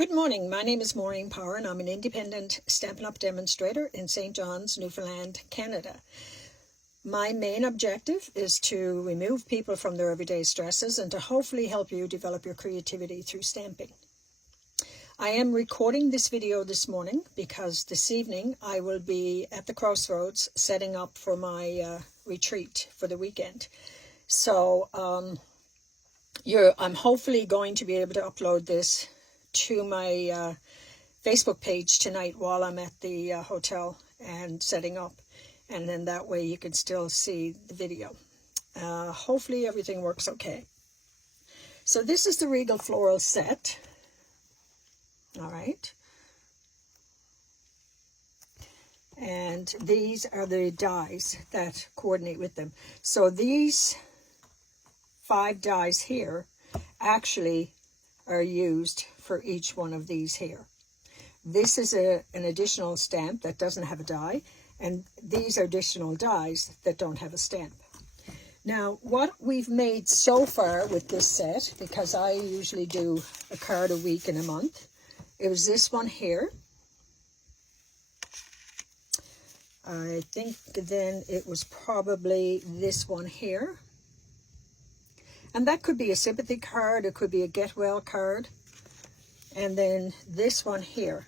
Good morning, my name is Maureen Power and I'm an independent Stampin' Up! Demonstrator in St. John's, Newfoundland, Canada. My main objective is to remove people from their everyday stresses and to hopefully help you develop your creativity through stamping. I am recording this video this morning because this evening I will be at the Crossroads setting up for my retreat for the weekend. So I'm hopefully going to be able to upload this to my Facebook page tonight while I'm at the hotel and setting up, and then that way you can still see the video. Hopefully everything works okay. So this is the Regal Floral set. All right. And these are the dies that coordinate with them. So these 5 dies here actually are used for each one of these here. This is an additional stamp that doesn't have a die, and these are additional dies that don't have a stamp. Now, what we've made so far with this set, because I usually do a card a week and a month, it was this one here. I think then it was probably this one here. And that could be a sympathy card, it could be a get well card. And then this one here.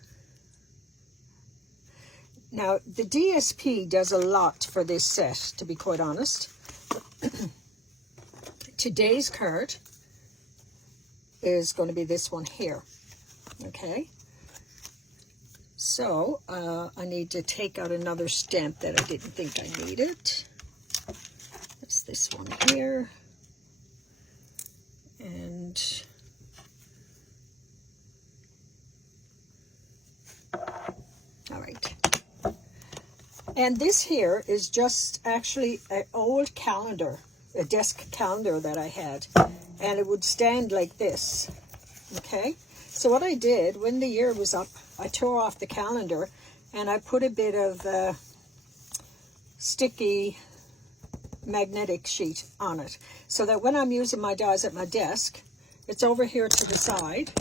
Now, the DSP does a lot for this set, to be quite honest. Today's card is going to be this one here. Okay? So, I need to take out another stamp that I didn't think I needed. That's this one here. And all right. And this here is just actually an old calendar, a desk calendar that I had, and it would stand like this. Okay, so what I did when the year was up, I tore off the calendar and I put a bit of sticky magnetic sheet on it, so that when I'm using my dies at my desk, it's over here to the side,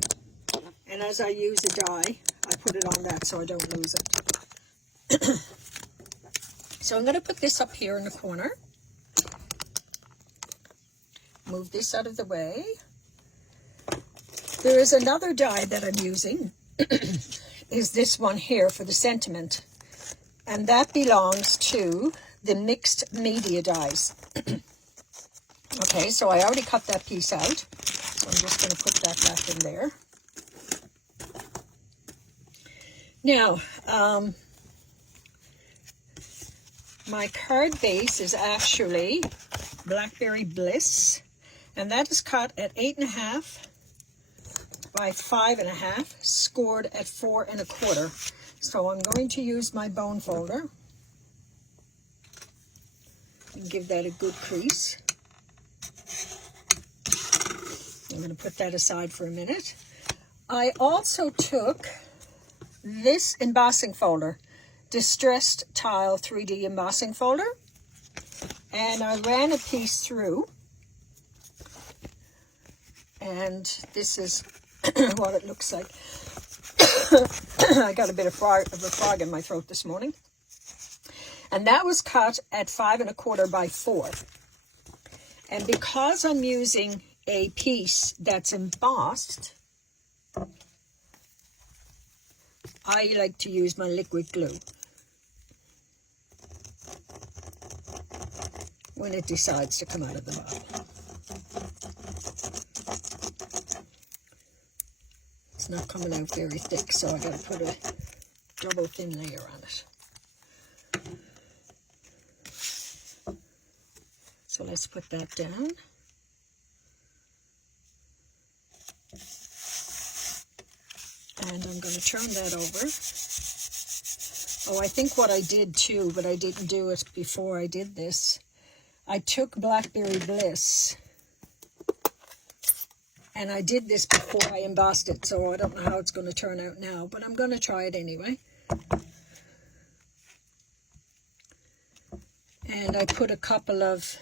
and as I use a die, I put it on that so I don't lose it. So I'm going to put this up here in the corner. Move this out of the way. There is another die that I'm using, is this one here for the sentiment, and that belongs to the mixed media dies. Okay, so I already cut that piece out, so I'm just going to put that back in there. Now, my card base is actually Blackberry Bliss, and that is cut at 8.5 by 5.5, scored at 4 1/4. So I'm going to use my bone folder and give that a good crease. I'm going to put that aside for a minute. I also took this embossing folder, Distressed Tile 3D embossing folder, and I ran a piece through, and this is what it looks like. I got a bit of a frog in my throat this morning. And that was cut at 5 1/4 by 4. And because I'm using a piece that's embossed, I like to use my liquid glue when it decides to come out of the bottle. It's not coming out very thick, so I got to put a double thin layer on it. So let's put that down. And I'm going to turn that over. Oh, I think what I did too, but I didn't do it before I did this, I took Blackberry Bliss, and I did this before I embossed it, so I don't know how it's going to turn out now, but I'm going to try it anyway. And I put a couple of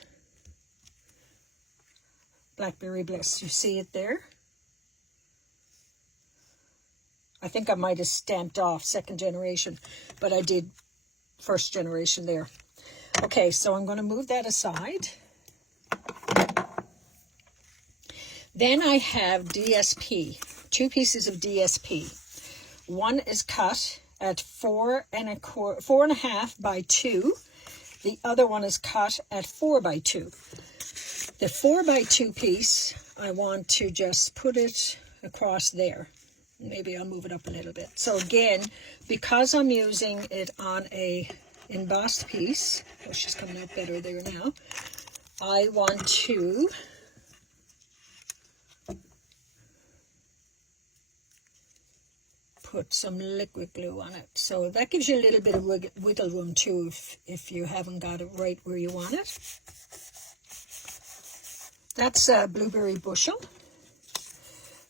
Blackberry Bliss. You see it there? I think I might have stamped off second generation, but I did first generation there. Okay, so I'm going to move that aside. Then I have DSP, 2 pieces of DSP. One is cut at 4.5 by 2. The other one is cut at 4 by 2. The 4 by 2 piece, I want to just put it across there. Maybe I'll move it up a little bit. So again, because I'm using it on a embossed piece, oh, she's coming out better there now, I want to put some liquid glue on it. So that gives you a little bit of wiggle room too if you haven't got it right where you want it. That's a blueberry bushel.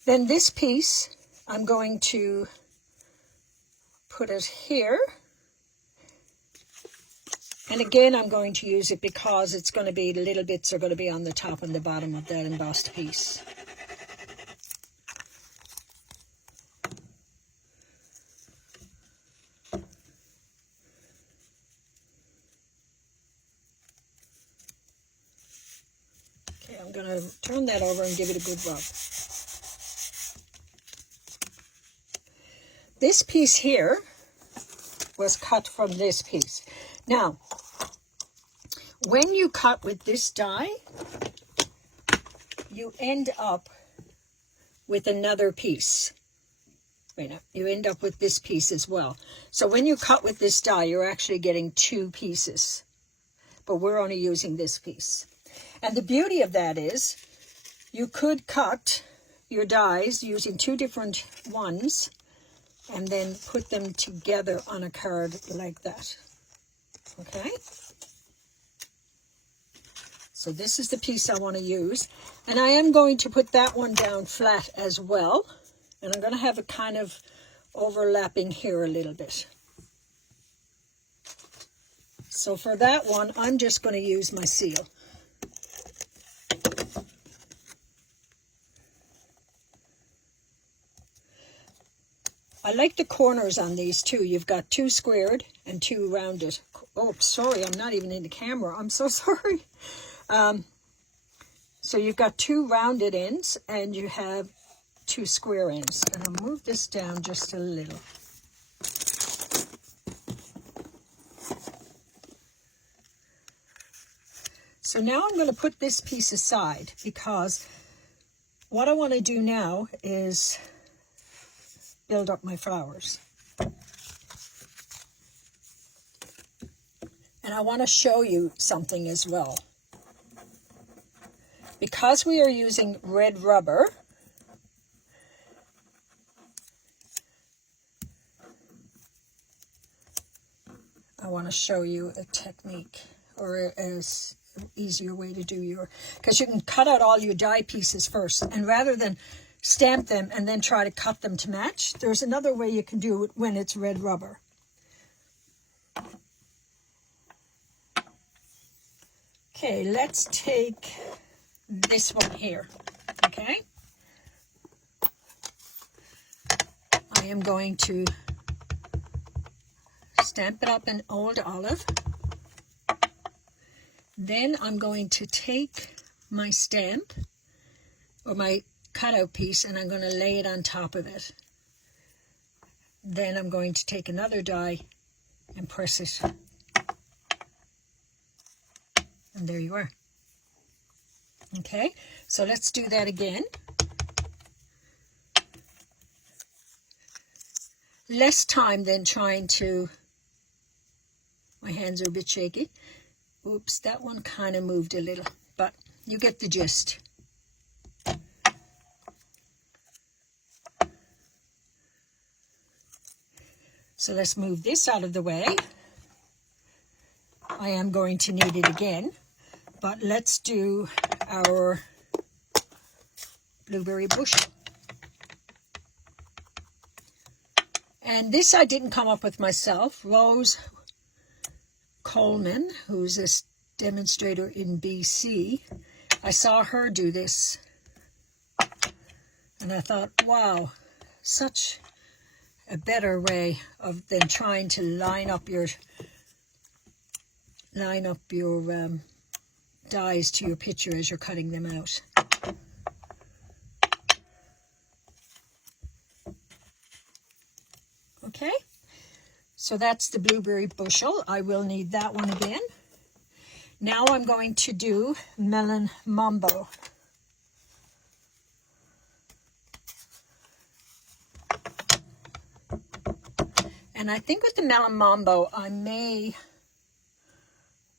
Then this piece, I'm going to put it here. And again, I'm going to use it because it's going to be, the little bits are going to be on the top and the bottom of that embossed piece. Okay, I'm going to turn that over and give it a good rub. This piece here was cut from this piece. Now, when you cut with this die, you end up with another piece. Wait, no, you end up with this piece as well. So when you cut with this die, you're actually getting 2 pieces. But we're only using this piece. And the beauty of that is, you could cut your dies using 2 different ones, and then put them together on a card like that. Okay? So this is the piece I want to use. And I am going to put that one down flat as well. And I'm going to have it kind of overlapping here a little bit. So for that one, I'm just going to use my seal. I like the corners on these too. You've got 2 squared and 2 rounded. Oh, sorry, I'm not even in the camera. I'm so sorry. So you've got 2 rounded ends and you have 2 square ends. And I'll move this down just a little. So now I'm going to put this piece aside because what I want to do now is build up my flowers. And I want to show you something as well. Because we are using red rubber, I want to show you a technique or an easier way to do your, because you can cut out all your die pieces first, and rather than stamp them and then try to cut them to match, there's another way you can do it when it's red rubber. Okay, let's take this one here, okay? I am going to stamp it up in Old Olive. Then I'm going to take my stamp, or my cutout piece, and I'm going to lay it on top of it. Then I'm going to take another die and press it. And there you are. Okay, so let's do that again. Less time than trying to, my hands are a bit shaky. Oops, that one kind of moved a little, but you get the gist. So let's move this out of the way. I am going to need it again, but let's do our blueberry bush. And this I didn't come up with myself. Rose Coleman, who's a demonstrator in BC, I saw her do this. And I thought, wow, such a better way than trying to line up your dies to your picture as you're cutting them out. Okay, so that's the blueberry bushel. I will need that one again. Now I'm going to do melon mambo. And I think with the melon mambo,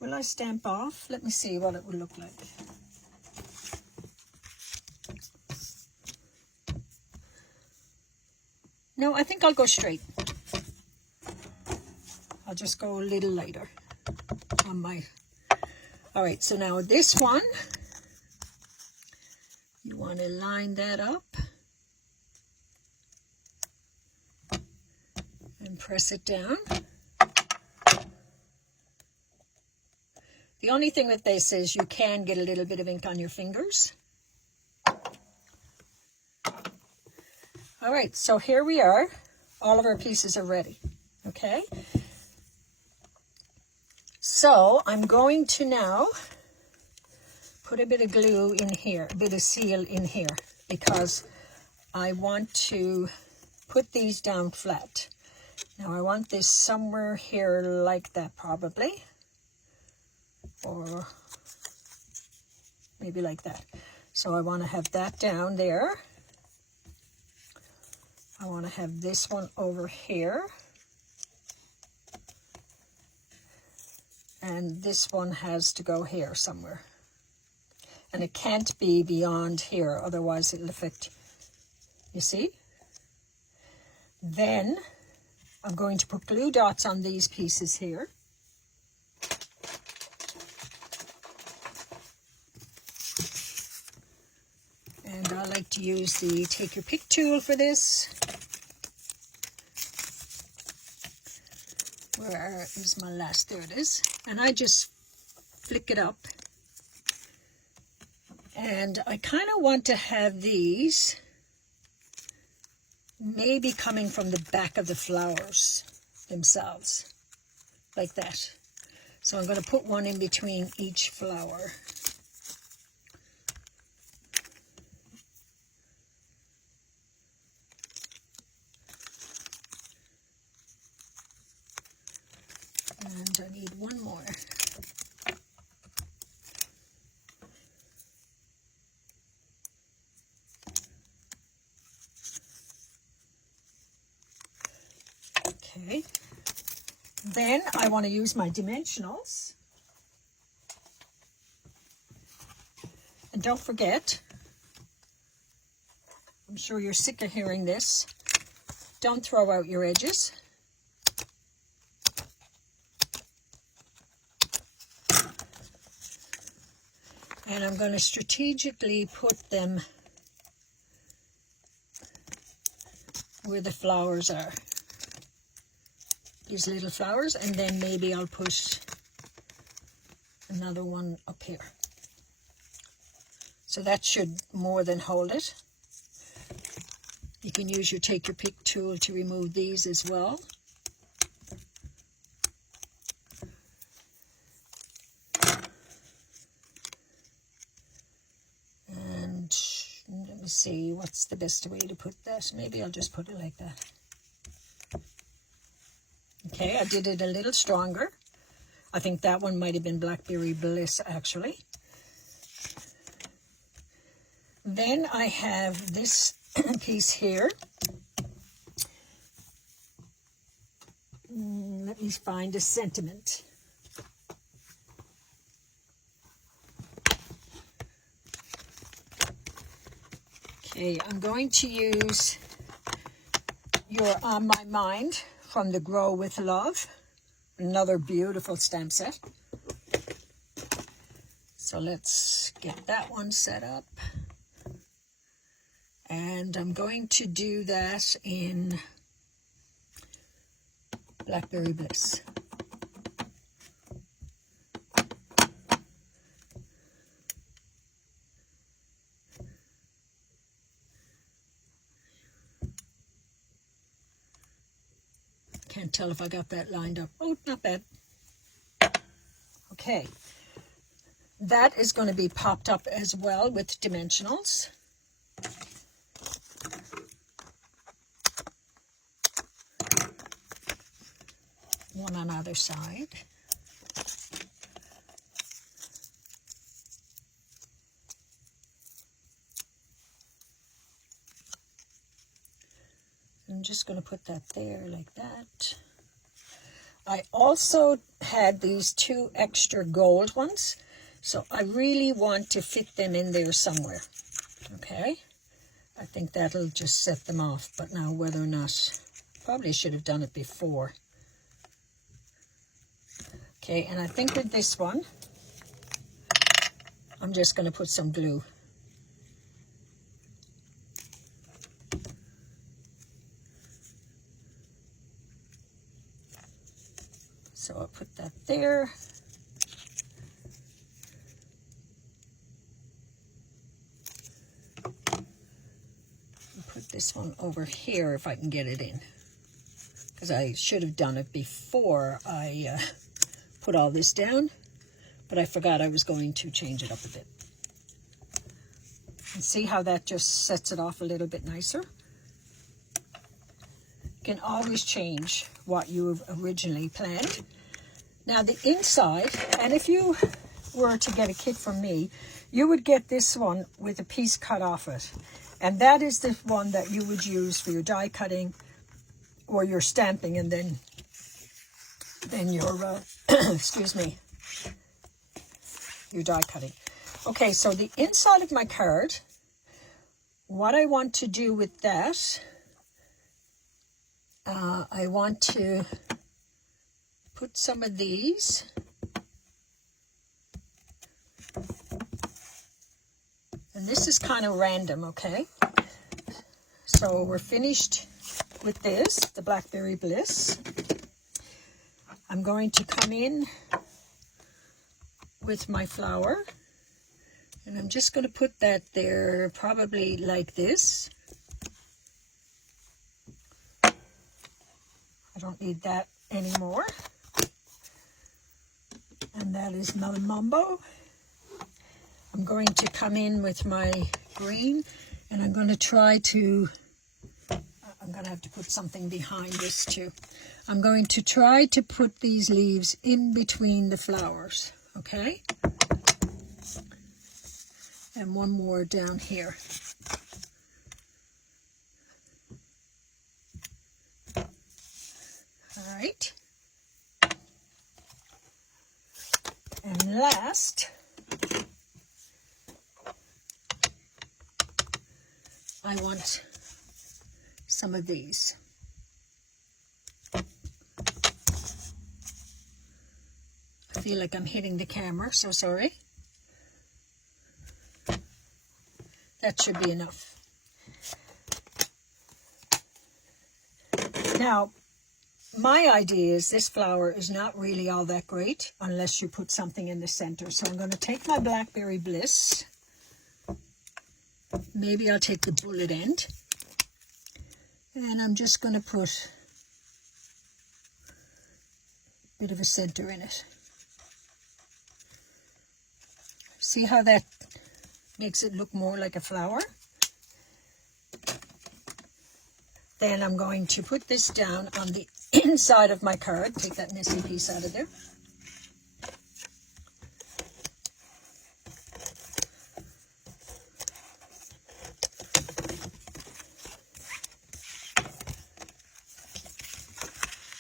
will I stamp off? Let me see what it would look like. No, I think I'll go straight. I'll just go a little lighter on my... All right, so now this one, you want to line that up and press it down. The only thing with this is you can get a little bit of ink on your fingers. All right, so here we are. All of our pieces are ready, okay? So I'm going to now put a bit of glue in here, a bit of seal in here, because I want to put these down flat. Now I want this somewhere here like that probably, or maybe like that. So I want to have that down there. I want to have this one over here. And this one has to go here somewhere. And it can't be beyond here, otherwise it'll affect, you see? Then I'm going to put glue dots on these pieces here. And I like to use the Take Your Pick tool for this. Where is my last? There it is. And I just flick it up. And I kind of want to have these maybe coming from the back of the flowers themselves, like that. So I'm going to put one in between each flower. And I need one more. Okay. Then I want to use my dimensionals. And don't forget, I'm sure you're sick of hearing this, don't throw out your edges. And I'm going to strategically put them where the flowers are. These little flowers, and then maybe I'll push another one up here. So that should more than hold it. You can use your Take Your Pick tool to remove these as well. Let me see, what's the best way to put that? Maybe I'll just put it like that. Okay, I did it a little stronger. I think that one might have been Blackberry Bliss, actually. Then I have this piece here. Let me find a sentiment. Okay, I'm going to use You're On My Mind from the Grow with Love, another beautiful stamp set. So let's get that one set up. And I'm going to do that in Blackberry Bliss. Can't tell if I got that lined up. Oh, not bad. Okay. That is going to be popped up as well with dimensionals. One on either side. I'm just going to put that there like that. I also had these 2 extra gold ones, so I really want to fit them in there somewhere. Okay, I think that'll just set them off, but now whether or not, probably should have done it before. Okay, and I think with this one, I'm just going to put some glue. So I'll put that there. And put this one over here if I can get it in. Because I should have done it before I put all this down. But I forgot I was going to change it up a bit. And see how that just sets it off a little bit nicer? You can always change what you've originally planned. Now the inside, and if you were to get a kit from me, you would get this one with a piece cut off it. And that is the one that you would use for your die cutting or your stamping, and then your, excuse me, your die cutting. Okay, so the inside of my card, what I want to do with that, I want to put some of these. And this is kind of random, okay? So we're finished with this, the Blackberry Bliss. I'm going to come in with my flower, and I'm just going to put that there probably like this. I don't need that anymore. And that is Melon Mambo. I'm going to come in with my green, and I'm going to try to, I'm going to have to put something behind this too. I'm going to try to put these leaves in between the flowers, okay? And one more down here. All right. And last, I want some of these. I feel like I'm hitting the camera, so sorry. That should be enough. Now, my idea is this flower is not really all that great unless you put something in the center. So I'm going to take my Blackberry Bliss. Maybe I'll take the bullet end. And I'm just going to put a bit of a center in it. See how that makes it look more like a flower? Then I'm going to put this down on the inside of my card. Take that messy piece out of there.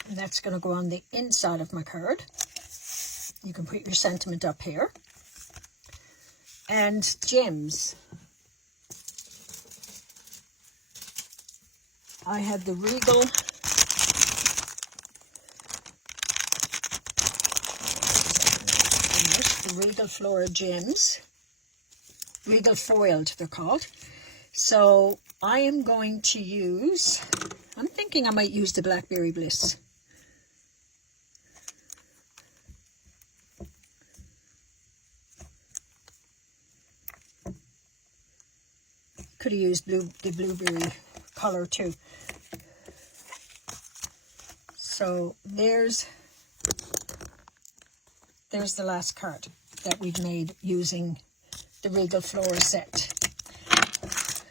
And that's going to go on the inside of my card. You can put your sentiment up here. And gems. I have the Regal Flora gems. Regal foiled, they're called. So I am going to use, I'm thinking I might use the Blackberry Bliss. Could have used the blueberry color too. So there's the last card that we've made using the Regal Flora set.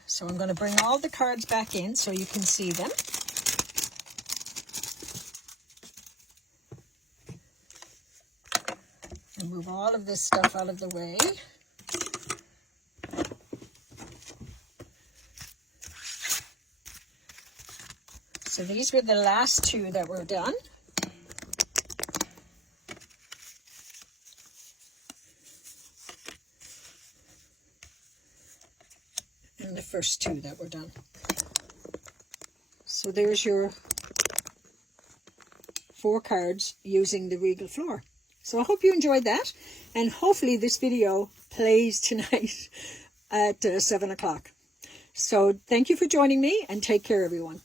So I'm going to bring all the cards back in so you can see them. And move all of this stuff out of the way. So these were the last two that were done. And the first two that were done. So there's your 4 cards using the Regal Flora. So I hope you enjoyed that, and hopefully this video plays tonight at 7 o'clock. So thank you for joining me, and take care, everyone.